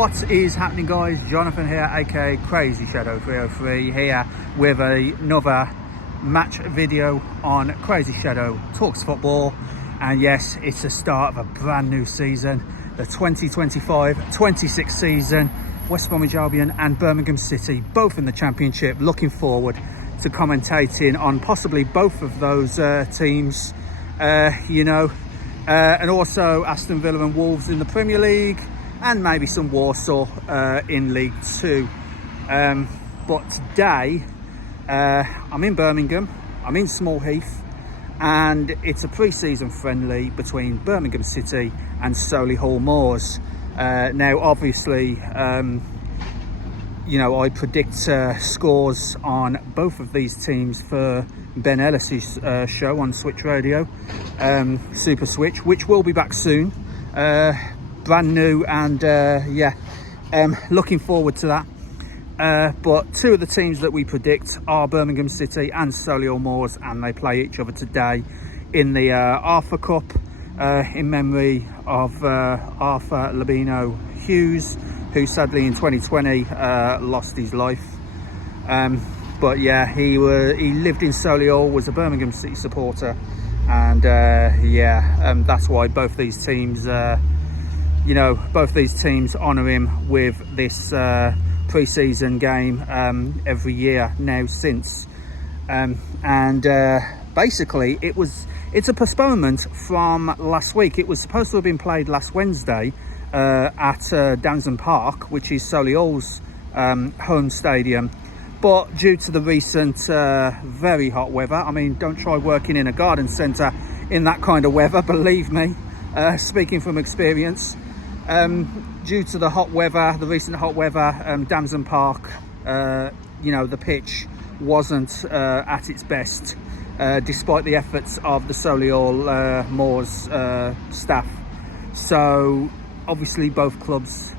What is happening, guys? Jonathan here, aka CrazyShadow 303, here with another match video on CrazyShadow Talks Football. And yes, it's the start of a brand new season, the 2025-26 season. West Bromwich Albion and Birmingham City, both in the Championship. Looking forward to commentating on possibly both of those teams, and also Aston Villa and Wolves in the Premier League, and maybe some Warsaw in League 2. But today, I'm in Birmingham, I'm in Small Heath, and it's a pre-season friendly between Birmingham City and Solihull Moors. Now, obviously, I predict scores on both of these teams for Ben Ellis's show on Switch Radio, Super Switch, which will be back soon. Brand new, and looking forward to that. But two of the teams that we predict are Birmingham City and Solihull Moors, and they play each other today in the Arthur Cup, in memory of Arthur Labino Hughes, who sadly in 2020 lost his life. But yeah, he lived in Solihull, was a Birmingham City supporter, and that's why both these teams honour him with this pre-season game every year now since. Basically it's a postponement from last week. It was supposed to have been played last Wednesday at Damson Park, which is Solihull's home stadium, but due to the recent very hot weather, I mean, don't try working in a garden centre in that kind of weather, believe me, speaking from experience. Due to the recent hot weather, Damson Park, the pitch wasn't at its best, despite the efforts of the Solihull Moors staff. So obviously both clubs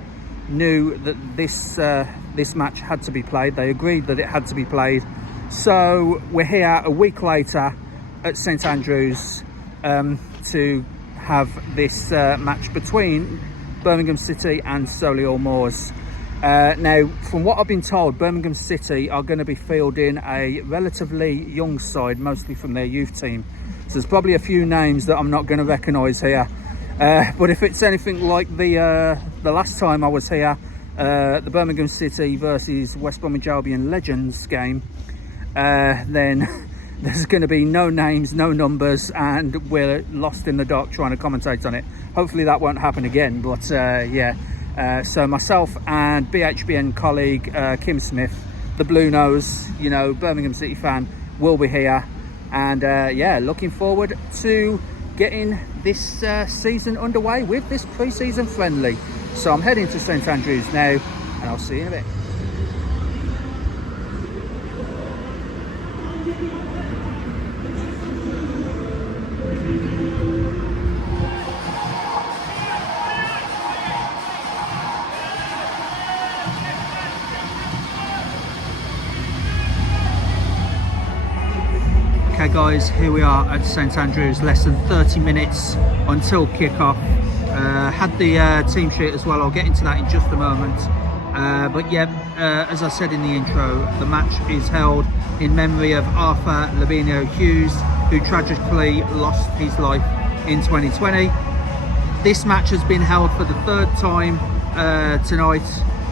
knew that this match had to be played. They agreed that it had to be played. So we're here a week later at St Andrews to have this match between Birmingham City and Solihull Moors. Now, from what I've been told, Birmingham City are going to be fielding a relatively young side, mostly from their youth team. So there's probably a few names that I'm not going to recognise here. But if it's anything like the last time I was here, the Birmingham City versus West Bromwich Albion Legends game, then there's going to be no names, no numbers, and we're lost in the dark trying to commentate on it. Hopefully that won't happen again, but so myself and BHBN colleague Kim Smith, the Blue Nose, Birmingham City fan, will be here, and looking forward to getting this season underway with this pre-season friendly. So I'm heading to St Andrews now, and I'll see you in a bit. Okay guys, here we are at St Andrews, less than 30 minutes until kick-off. Had the team sheet as well, I'll get into that in just a moment. As I said in the intro, the match is held in memory of Arthur Labino Hughes, who tragically lost his life in 2020. This match has been held for the third time tonight,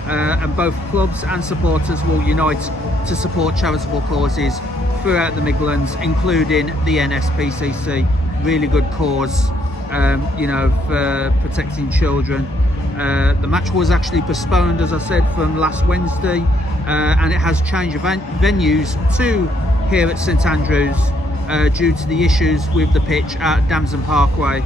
and both clubs and supporters will unite to support charitable causes throughout the Midlands, including the NSPCC. Really good cause, for protecting children. The match was actually postponed, as I said, from last Wednesday, and it has changed venues to here at St Andrews due to the issues with the pitch at Damson Parkway,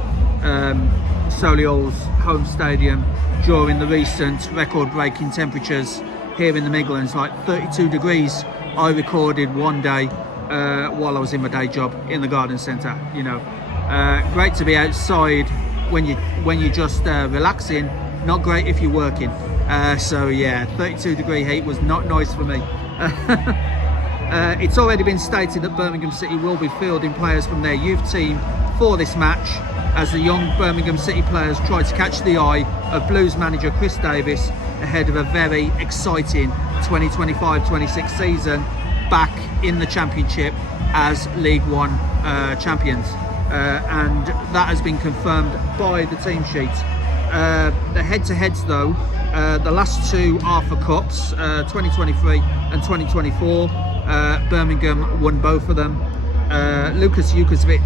Solihull's home stadium, during the recent record-breaking temperatures here in the Midlands, like 32 degrees. I recorded one day while I was in my day job in the garden centre. Great to be outside when you're just relaxing, not great if you're working. 32 degree heat was not nice for me. It's already been stated that Birmingham City will be fielding players from their youth team for this match, as the young Birmingham City players try to catch the eye of Blues manager Chris Davis ahead of a very exciting 2025-26 season back in the Championship as League One champions. And that has been confirmed by the team sheet. The head-to-heads though, the last two Arthur Cups, 2023 and 2024, Birmingham won both of them. Lukas Jukovic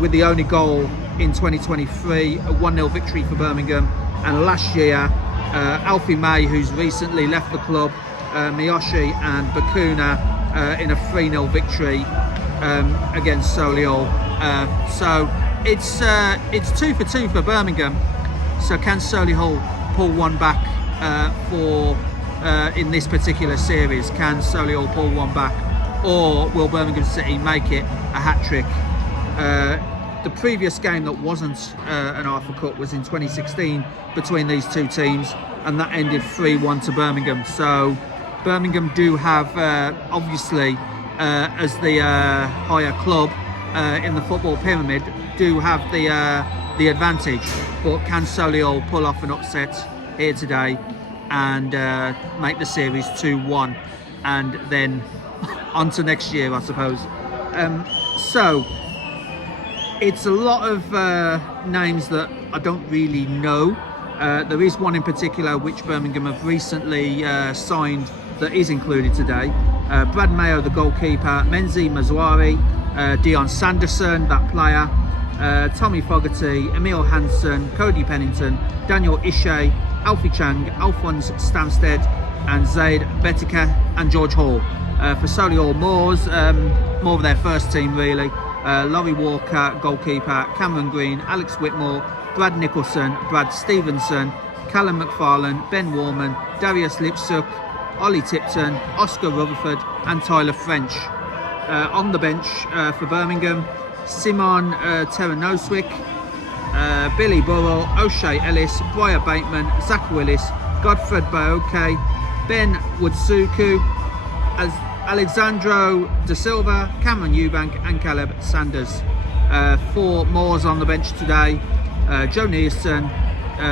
with the only goal in 2023, a 1-0 victory for Birmingham. And last year, Alfie May, who's recently left the club, Miyoshi and Bakuna in a 3-0 victory against Solihull. So it's 2 for 2 for Birmingham. So can Solihull pull one back in this particular series? Can Solihull pull one back, or will Birmingham City make it a hat-trick? The previous game that wasn't an Arthur Cup was in 2016 between these two teams, and that ended 3-1 to Birmingham. So Birmingham do have, obviously, as the higher club in the football pyramid, do have the advantage. But can Solihull pull off an upset here today and make the series 2-1, and then on to next year, I suppose. So it's a lot of names that I don't really know. There is one in particular which Birmingham have recently signed that is included today. Brad Mayo, the goalkeeper, Menzi Mazwari, Dion Sanderson, that player, Tommy Fogarty, Emil Hansen, Cody Pennington, Daniel Ishe, Alfie Chang, Alphonse Stamsted, and Zaid Betika and George Hall. For Solihull Moors, more of their first team really. Laurie Walker, goalkeeper, Cameron Green, Alex Whitmore, Brad Nicholson, Brad Stevenson, Callum McFarlane, Ben Warman, Darius Lipsuk, Ollie Tipton, Oscar Rutherford and Tyler French. On the bench for Birmingham, Simon Terranoswick, Billy Burrow, O'Shea Ellis, Briar Bateman, Zach Willis, Godfred Baoke, Ben Woodsuku, Alexandro Da Silva, Cameron Eubank and Caleb Sanders. 4 Moors on the bench today: Joe Nearson,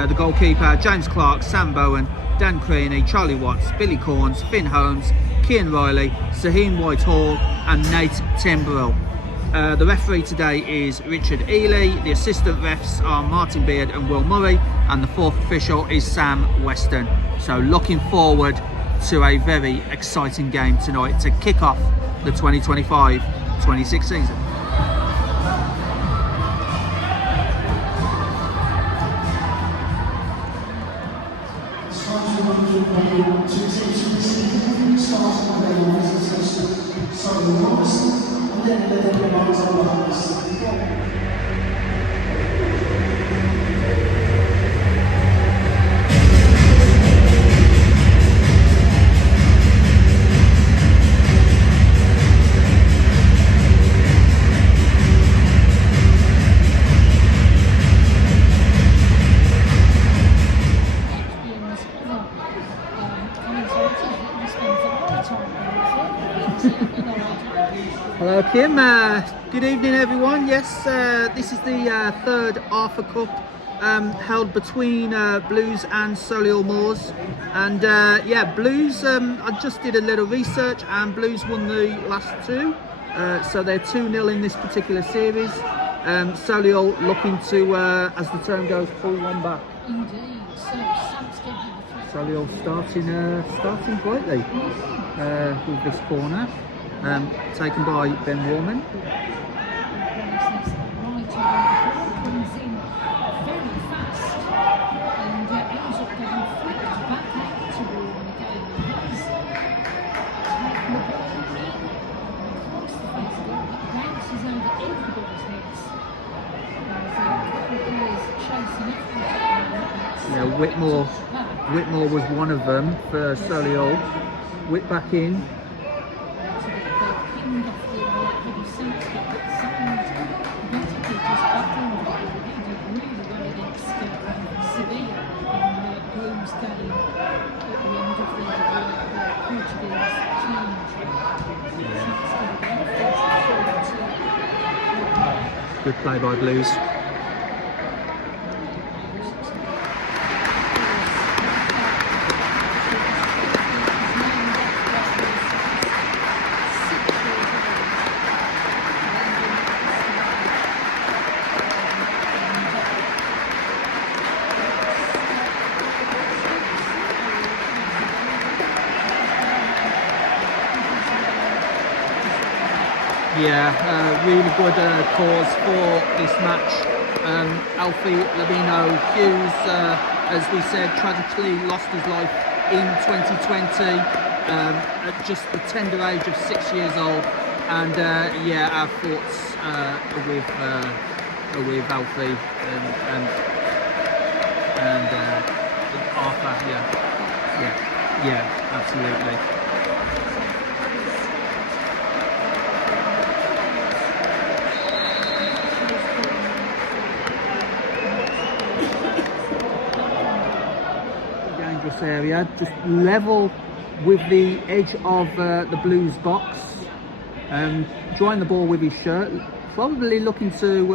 the goalkeeper, James Clark, Sam Bowen, Dan Creaney, Charlie Watts, Billy Corns, Finn Holmes, Cian Riley, Saheem Whitehall and Nate Timbrell. The referee today is Richard Ely. The assistant refs are Martin Beard and Will Murray, and the 4th official is Sam Weston. So looking forward to a very exciting game tonight to kick off the 2025-26 season. Hello Kim, good evening everyone. Yes, this is the 3rd Arthur Cup held between Blues and Solihull Moors, and yeah, Blues, I just did a little research and Blues won the last 2, so they're 2-0 in this particular series. Solihull looking to, as the term goes, pull one back. Indeed, so Solihull starting brightly with this corner. Taken by Ben Warman. Comes in very fast, and ends up getting flicked back out to Warman again. He's taken the ball in across the face of goal. It bounces over everybody's heads. The players chasing after it. Yeah, Whitmore was one of them for Solihull. Whip back in. Good play by Blues. Yeah, really good cause for this match. Alfie Lavino Hughes, as we said, tragically lost his life in 2020 at just the tender age of 6 years old. And yeah, our thoughts are with Alfie and Arthur. Yeah, absolutely. Dangerous area, just level with the edge of the Blues box, drawing the ball with his shirt, probably looking to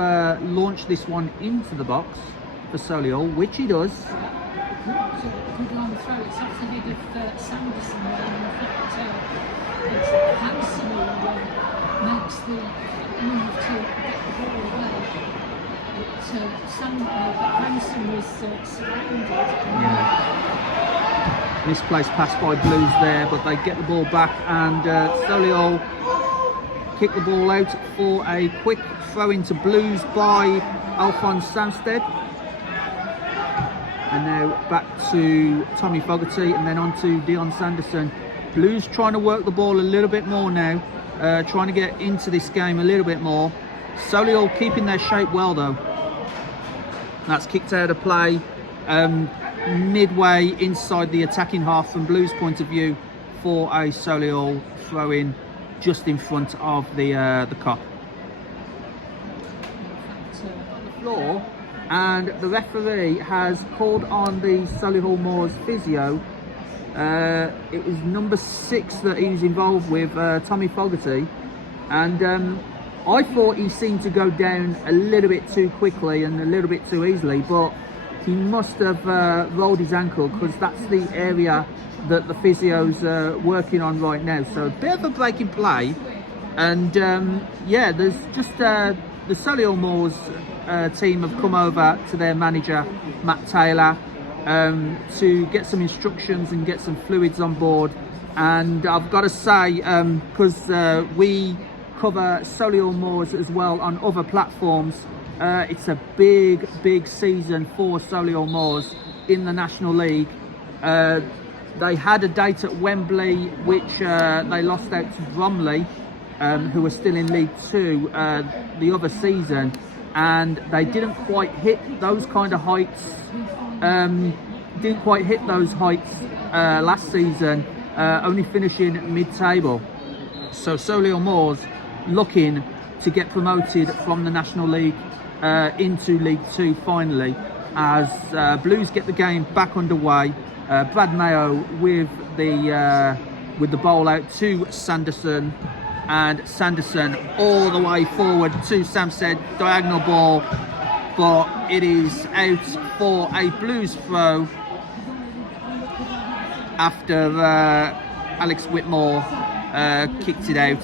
launch this one into the box for Solihull, which he does. It's a good long throw. It's off the head of Sanderson. In fact, it's Hanson who makes the move to get the ball away. Hanson was surrounded. Yeah. Misplaced pass by Blues there, but they get the ball back, and Solihull kick the ball out for a quick throw into Blues by Alphonse Samsted. And now back to Tommy Fogarty, and then on to Dion Sanderson. Blues trying to work the ball a little bit more now, trying to get into this game a little bit more. Solihull keeping their shape well though. That's kicked out of play midway inside the attacking half from Blues' point of view for a Solihull throw in just in front of the cop. On the floor, and the referee has called on the Solihull Moors physio. It was number 6 that he's involved with, Tommy Fogarty, and I thought he seemed to go down a little bit too quickly and a little bit too easily, but he must have rolled his ankle, because that's the area that the physio's working on right now. So a bit of a break in play, and yeah, there's just the Solihull Moors team have come over to their manager Matt Taylor to get some instructions and get some fluids on board. And I've got to say, because we cover Solihull Moors as well on other platforms, it's a big season for Solihull Moors in the National League. They had a date at Wembley, which they lost out to Bromley, who were still in League 2 the other season, and they didn't quite hit those kind of heights. Last season, only finishing mid-table. So Solihull Moors looking to get promoted from the National League into League 2 finally, as Blues get the game back underway. Brad Mayo with the bowl out to Sanderson, and Sanderson all the way forward to Samsted, diagonal ball, but it is out for a Blues throw after Alex Whitmore kicked it out.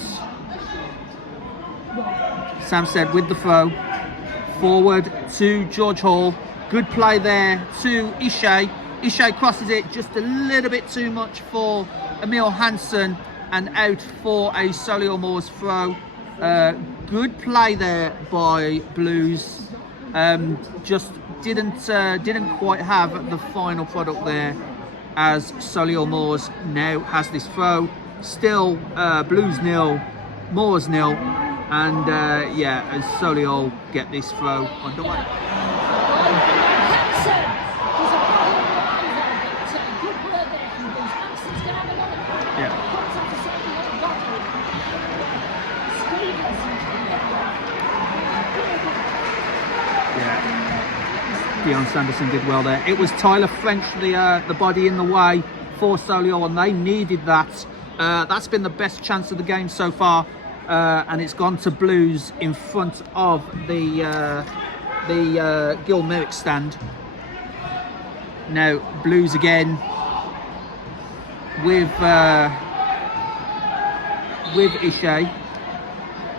Samsted with the throw forward to George Hall. Good play there to Ishay. Ishay crosses it just a little bit too much for Emil Hansen, and out for a Solihull Moors throw. Good play there by Blues. Just didn't quite have the final product there, as Solihull Moors now has this throw. Still Blues 0, Moors 0, and yeah, as Solihull get this throw underway. Dion Sanderson did well there. It was Tyler French, the body in the way for Solihull, and they needed that. That's been the best chance of the game so far, and it's gone to Blues in front of the Gil Merrick stand. Now Blues again with Ishay,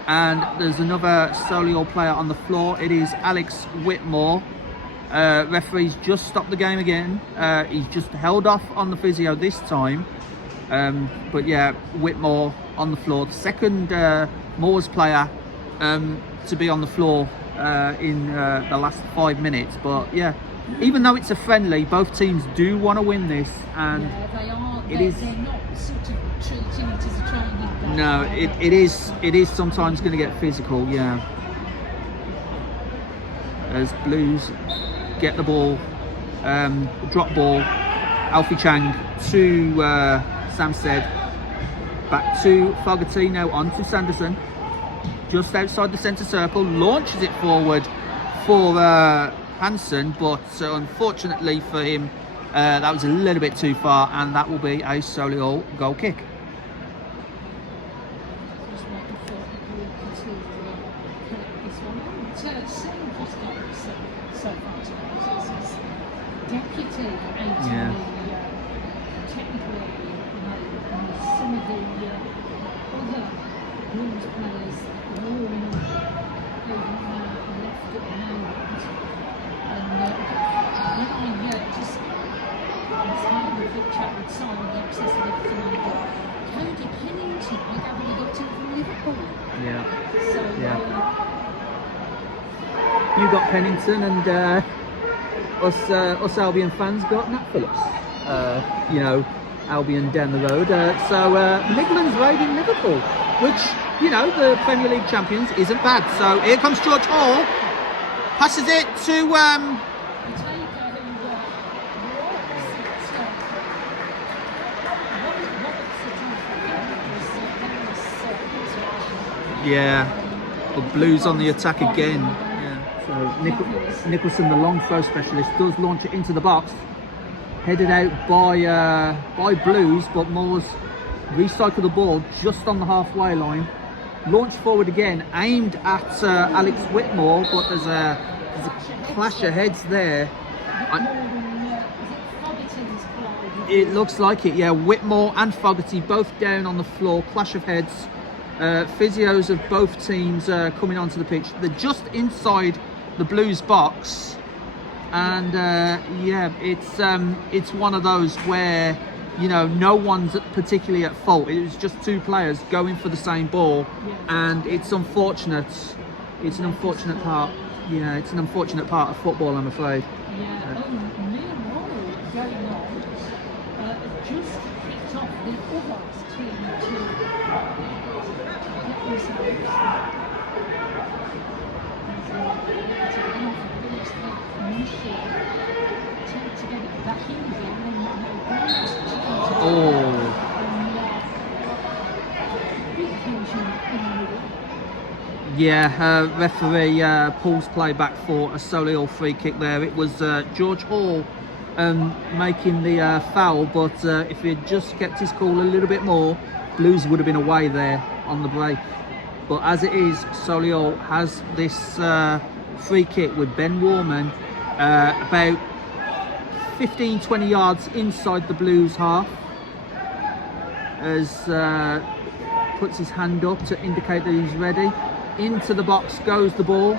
and there's another Solihull player on the floor. It is Alex Whitmore. Referee's just stopped the game again. He's just held off on the physio this time, but yeah, Whitmore on the floor. The second Moore's player to be on the floor in the last 5 minutes. But yeah, even though it's a friendly, both teams do want to win this, and they are. It is. They're not sort of treating it as a training game. No, it is sometimes going to get physical. Yeah, as Blues get the ball, drop ball, Alfie Chang to Samstead, back to Fogarty, now on to Sanderson, just outside the centre circle, launches it forward for Hansen, but unfortunately for him, that was a little bit too far, and that will be a Solihull goal kick. Just waiting for Walker to collect this one. Seeing just so far tonight is his deputy out Yeah. in the technical area and some of the other Blues players warming up over left at the moment. And when I just was having a quick chat with Simon, the access to Cody Pennington, I gather we got him from Liverpool. Yeah, So yeah. You got Pennington, and us Albion fans got Nat Phillips. You know, Albion down the road. So Midlands raiding Liverpool, which, you know, the Premier League champions, isn't bad. So here comes George Hall, passes it to yeah, the Blues on the attack again. Yeah. So Nicholson, the long throw specialist, does launch it into the box, headed out by Blues, but Moore's recycle the ball just on the halfway line. Launched forward again, aimed at Alex Whitmore, but there's a clash of heads there. It looks like it, yeah. Whitmore and Fogarty both down on the floor, clash of heads. Physios of both teams coming onto the pitch. They're just inside the Blues box, and yeah, it's one of those where, you know, no one's particularly at fault. It was just two players going for the same ball, and it's unfortunate. It's an unfortunate part. Yeah, it's an unfortunate part of football, I'm afraid. Yeah, meanwhile, going on, just picked off the other team to get themselves. To get it back in again, Oh. Yeah, referee pulls play back for a Solihull free kick there. It was George Hall making the foul, but if he had just kept his cool a little bit more, Blues would have been away there on the break. But as it is, Solihull has this free kick with Ben Warman about 15-20 yards inside the Blues half, as puts his hand up to indicate that he's ready. Into the box goes the ball.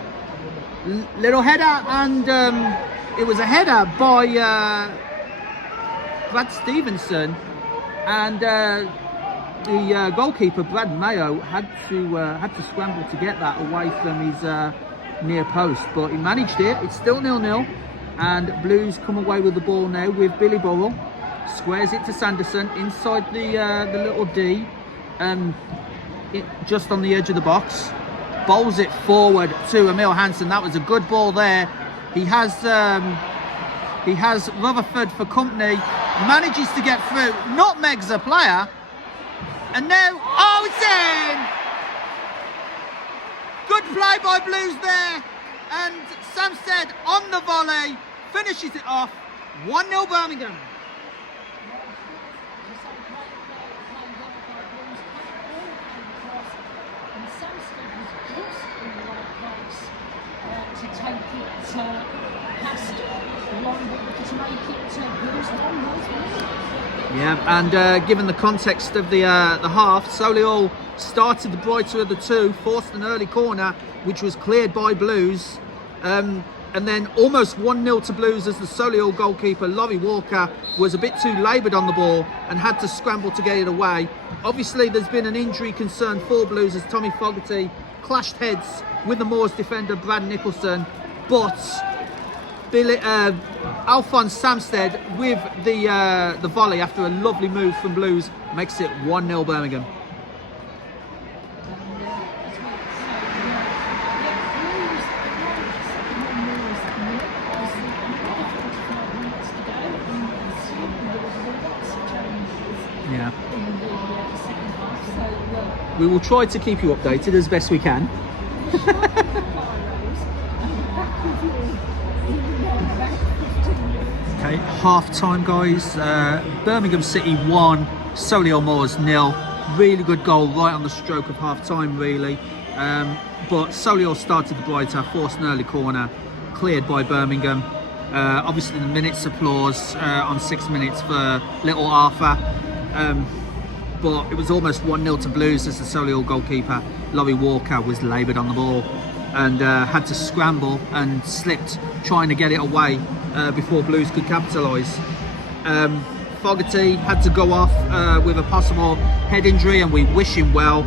Little header, and it was a header by Brad Stevenson, and the goalkeeper Brad Mayo had to scramble to get that away from his near post, but he managed it. It's still 0-0, and Blues come away with the ball now with Billy Burrell. Squares it to Sanderson inside the little D, just on the edge of the box. Bowls it forward to Emil Hansen. That was a good ball there. He has Rutherford for company. Manages to get through. Nutmegs a player. And now, oh, it's in! Good play by Blues there. And Samstead on the volley finishes it off. 1-0 Birmingham. To take it past Longwood to make it Blues 1-0. Yeah, and given the context of the half, Solihull started the brighter of the two, forced an early corner, which was cleared by Blues. And then almost 1-0 to Blues as the Solihull goalkeeper, Laurie Walker, was a bit too laboured on the ball and had to scramble to get it away. Obviously, there's been an injury concern for Blues as Tommy Fogarty clashed heads with the Moors defender, Brad Nicholson. But Alphonse Samsted with the volley after a lovely move from Blues makes it 1-0 Birmingham. Yeah. We will try to keep you updated as best we can. Okay, half time, guys. Birmingham City 1, Solihull Moors 0. Really good goal right on the stroke of half time, really. But Solihull started the brighter, forced an early corner, cleared by Birmingham. Obviously, the minute's applause on 6 minutes for little Arthur. But it was almost 1-0 to Blues as the Solihull goalkeeper, Laurie Walker, was laboured on the ball and had to scramble and slipped trying to get it away before Blues could capitalise. Fogarty had to go off with a possible head injury, and we wish him well.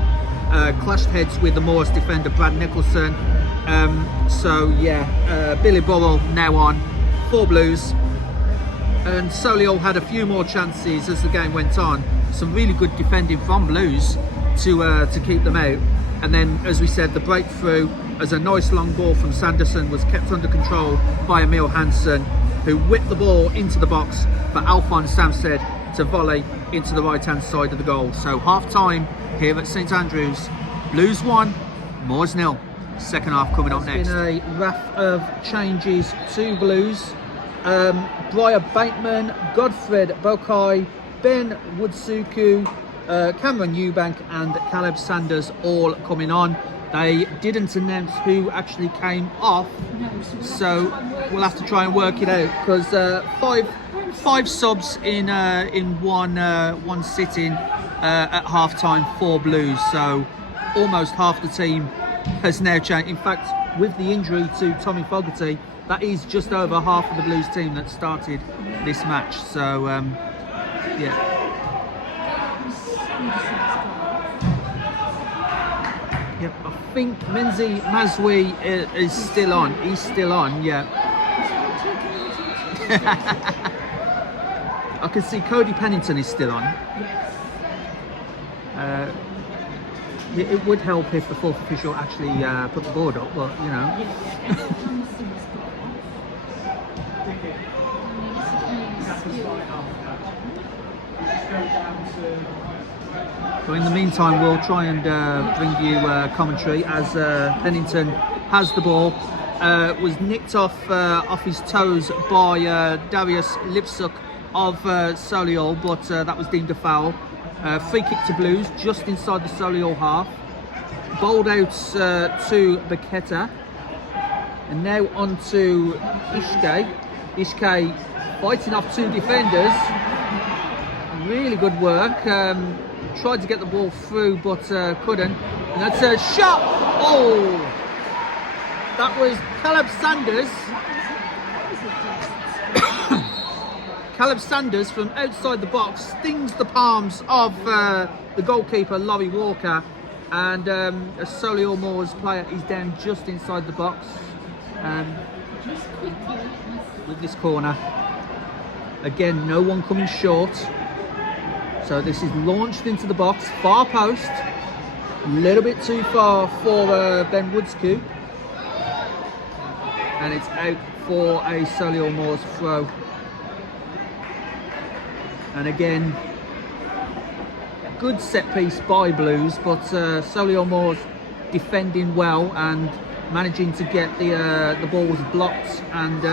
Clashed heads with the Moors defender, Brad Nicholson. Billy Burrell now on for Blues. And Solihull had a few more chances as the game went on. Some really good defending from Blues to keep them out. And then, as we said, the breakthrough as a nice long ball from Sanderson was kept under control by Emil Hansen, who whipped the ball into the box for Alphonse Samsted to volley into the right-hand side of the goal. So half-time here at St Andrews. Blues 1, Moors 0. Second half coming up next. Been a raft of changes to Blues. Briar Bateman, Godfred Bokai, Ben Woodsuku, Cameron Eubank and Caleb Sanders all coming on. They didn't announce who actually came off, so we'll have to try and work it out, because five subs in one sitting at half time for Blues, so almost half the team has now changed. In fact, with the injury to Tommy Fogarty, that is just over half of the Blues team that started this match. So yeah. Yep, I think Menzi Mazwi is still on. He's still on, yeah. I can see Cody Pennington is still on. It would help if the fourth official actually put the board up, but you know. So in the meantime, we'll try and bring you commentary as Pennington has the ball. Was nicked off his toes by Darius Lipsuk of Solihull, but that was deemed a foul. Free kick to Blues just inside the Solihull half. Bowled out to Baketa, and now on to Ishke. Ishke fighting off two defenders. Really good work. Tried to get the ball through, but couldn't. And that's a shot. Oh, that was Caleb Sanders. Caleb Sanders from outside the box stings the palms of the goalkeeper, Laurie Walker, and a Solihull Moors player is down just inside the box with this corner. Again, no one coming short. So this is launched into the box, far post, a little bit too far for Ben Woodscoop, and it's out for a Solihull Moors throw. And again, good set piece by Blues, but Solihull Moors defending well and managing to get the balls blocked and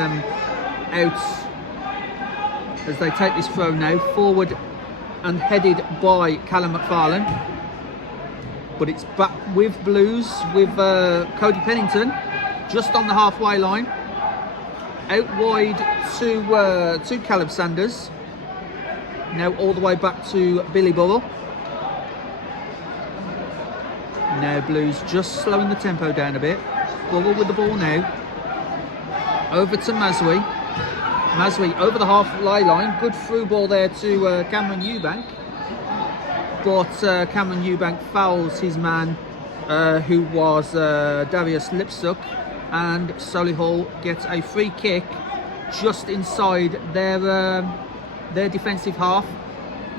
out as they take this throw now forward and headed by Callum McFarlane. But it's back with Blues with Cody Pennington just on the halfway line. Out wide to Caleb Sanders. Now all the way back to Billy Burrell. Now Blues just slowing the tempo down a bit. Burrell with the ball now. over to Maswi. Maswi over the halfway line. Good through ball there to Cameron Eubank. But Cameron Eubank fouls his man, who was Darius Lipsuk, and Solihull gets a free kick just inside their defensive half,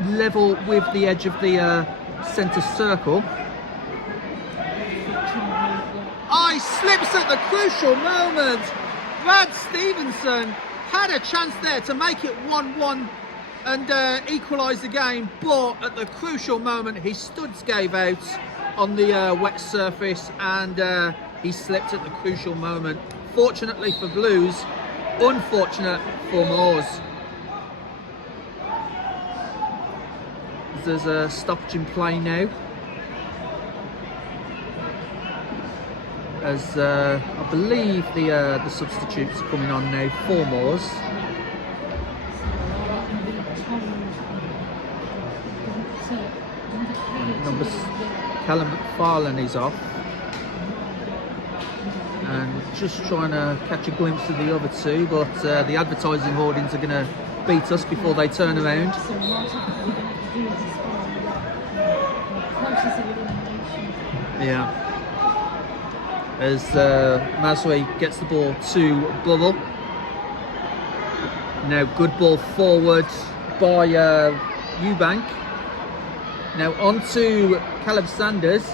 level with the edge of the centre circle. He slips at the crucial moment. Brad Stevenson had a chance there to make it 1-1 and equalise the game, but at the crucial moment his studs gave out on the wet surface, and he slipped at the crucial moment. Fortunately for Blues, unfortunate for Moors. There's a stoppage in play now, as I believe the substitutes are coming on now for Moors. Number Callum McFarlane is off, and just trying to catch a glimpse of the other two, but the advertising hoardings are going to beat us before they turn around. Yeah. As Maswi gets the ball to Burrell. Now good ball forward by Eubank. Now on to Caleb Sanders.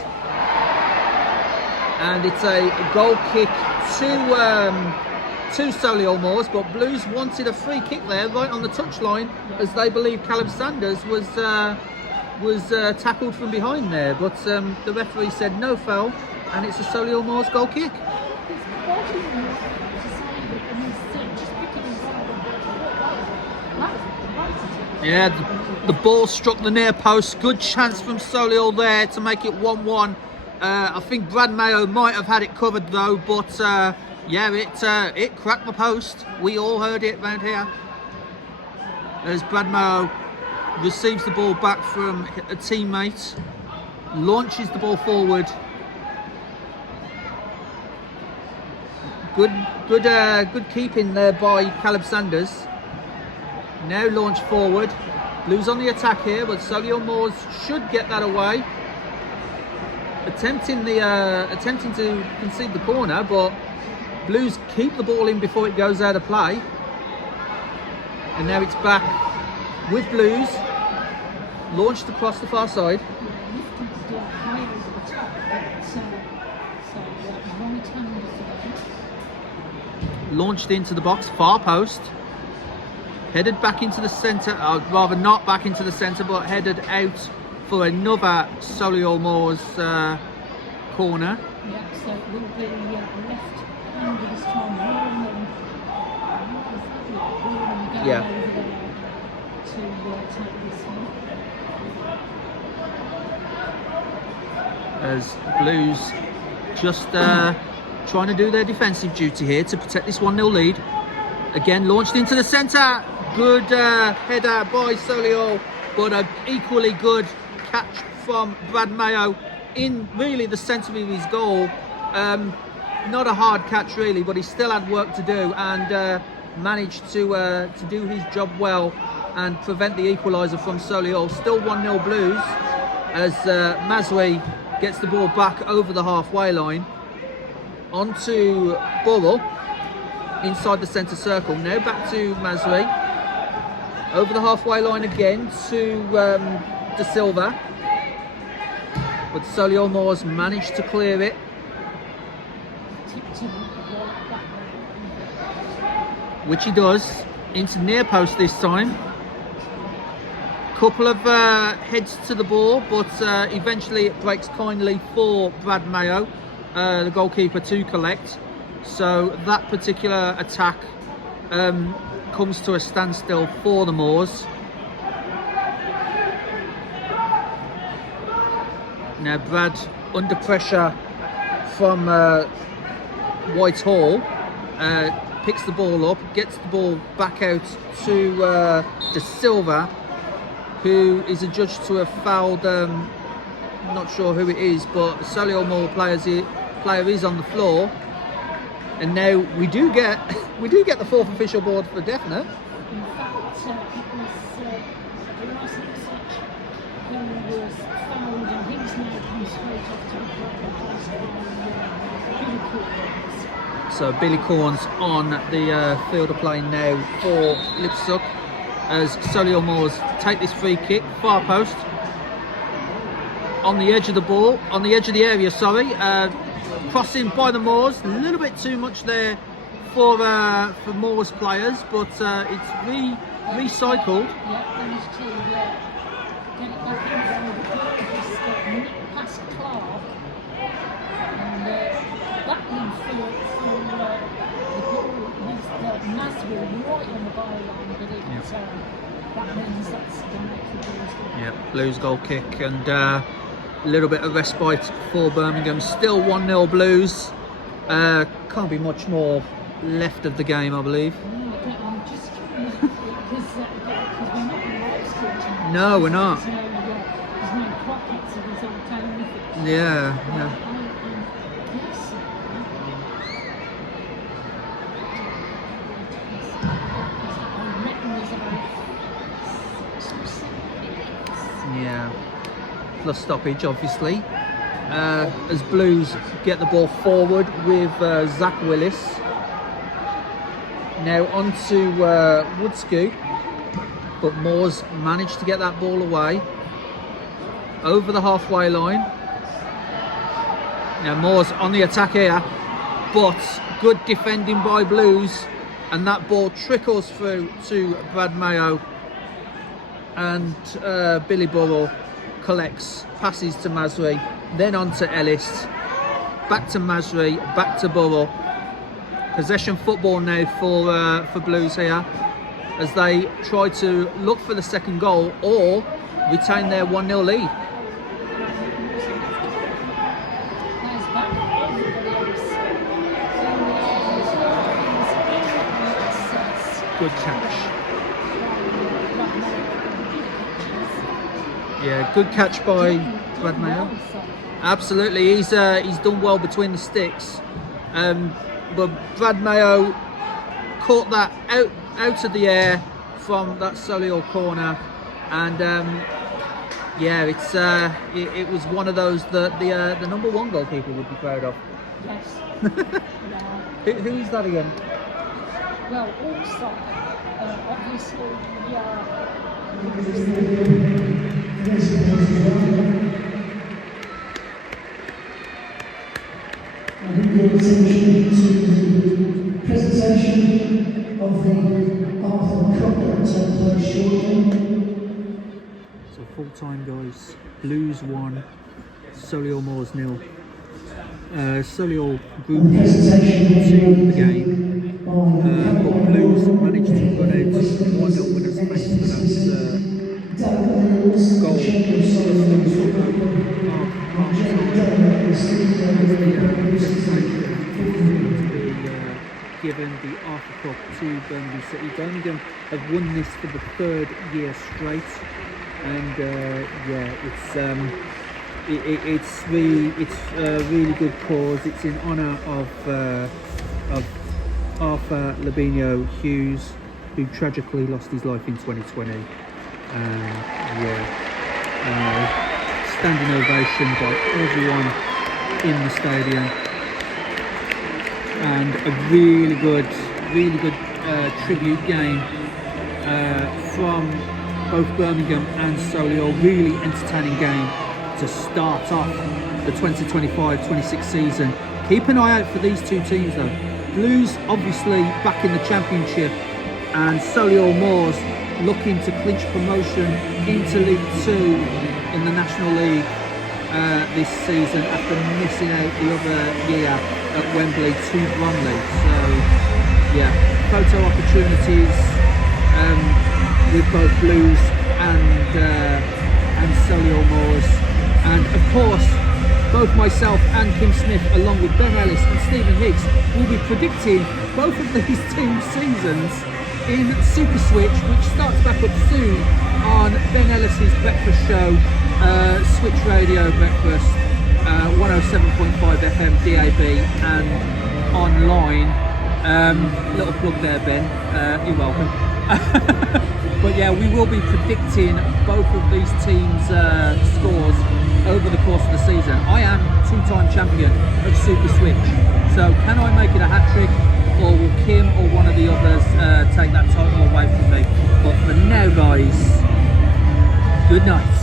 And it's a goal kick to Solihull Moors, but Blues wanted a free kick there right on the touchline, as they believe Caleb Sanders was tackled from behind there, but the referee said no foul, and it's a Solihull Moors goal kick. Yeah, the ball struck the near post. Good chance from Solihull there to make it 1-1. I think Brad Mayo might have had it covered though, but yeah, it cracked the post. We all heard it round here. As Brad Mayo receives the ball back from a teammate, launches the ball forward. Good keeping there by Caleb Sanders. Now launch forward. Blues on the attack here, but Solihull Moors should get that away. Attempting to concede the corner, but Blues keep the ball in before it goes out of play. And now it's back with Blues, launched across the far side. Launched into the box, far post. Headed back into the centre, or rather not back into the centre, but headed out for another Solihull Moors corner. Yeah, so it will be left hand this time around, yeah. To take this one. As Blues just trying to do their defensive duty here to protect this 1-0 lead. Again, launched into the centre. Good header by Solihull, but an equally good catch from Brad Mayo in really the centre of his goal. Not a hard catch really, but he still had work to do, and managed to do his job well and prevent the equaliser from Solihull. Still 1-0 Blues, as Maswi gets the ball back over the halfway line onto Burrell inside the centre circle. Now back to Maswi over the halfway line again to De Silva, but Solihull Moors managed to clear it. Which he does, into near post this time. Couple of heads to the ball, but eventually it breaks kindly for Brad Mayo, the goalkeeper, to collect. So that particular attack comes to a standstill for the Moors. Now Brad, under pressure from Whitehall, picks the ball up, gets the ball back out to De Silva, who is adjudged to have fouled, not sure who it is, but Solihull Moors player is on the floor. And now we do get the fourth official board for definite. In fact, it was Ellis who was fouled, and he's now come straight off to the Billy Corns. So Billy Corns on the field of play now for Lipsuk as Solihull Moors take this free kick, far post, on the edge of the ball, on the edge of the area, sorry. Crossing by the Moors, a little bit too much there for Moors players, but it's recycled. Yeah, managed to get it back in there with the ball, just nicked past Clark, and battling for the ball with Maswell right on the byline, but that means that's going to make the Blues goal. Yeah, Blues goal kick, and a little bit of respite for Birmingham. Still 1-0 Blues. Can't be much more left of the game, I believe. I'm just because we're not in live script. No, we're not. There's no pockets of his own telling anything. Yeah. Yeah, plus stoppage obviously, as Blues get the ball forward with Zach Willis. Now onto Woodscoop, but Moors managed to get that ball away over the halfway line. Now Moors on the attack here, but good defending by Blues, and that ball trickles through to Brad Mayo. And Billy Burrell collects, passes to Masri, then on to Ellis, back to Masri, back to Burrell. Possession football now for Blues here, as they try to look for the second goal or retain their 1-0 lead. Good catch. Yeah, good catch by Brad Mayo. Absolutely, he's done well between the sticks. But Brad Mayo caught that out of the air from that Solihull corner, and yeah, it was one of those that the number one goalkeeper would be proud of. Yes. Who is that again? Well, also, obviously, I think your attention to the presentation of the Arthur Cup that will take place shortly. So full time, guys. Blues 1, Solihull Moors 0. Solihull group to the game. But Blues managed to run out 1-0 winners thanks to that goal. Given the Arthur Cup to Birmingham City. Birmingham have won this for the third year straight, and it's a really good cause. It's in honour of Arthur Labinio Hughes, who tragically lost his life in 2020. Standing ovation by everyone in the stadium, and a really good tribute game from both Birmingham and Solihull. Really entertaining game to start off the 2025-26 season. Keep an eye out for these two teams though. Blues obviously back in the Championship, and Solihull Moors looking to clinch promotion into League 2 in the National League this season after missing out the other year at Wembley to Bromley. So yeah, photo opportunities with both Blues and Solihull Moors, and of course both myself and Kim Smith, along with Ben Ellis and Stephen Higgs, will be predicting both of these teams' seasons in Super Switch, which starts back up soon on Ben Ellis's breakfast show, Switch Radio Breakfast, 107.5 FM DAB and online. Little plug there, Ben. You're welcome. But yeah, we will be predicting both of these teams' scores over the course of the season. I am two-time champion of Super Switch, so can I make it a hat-trick, or will Kim or one of the others take that title away from me? But for now, guys, good night.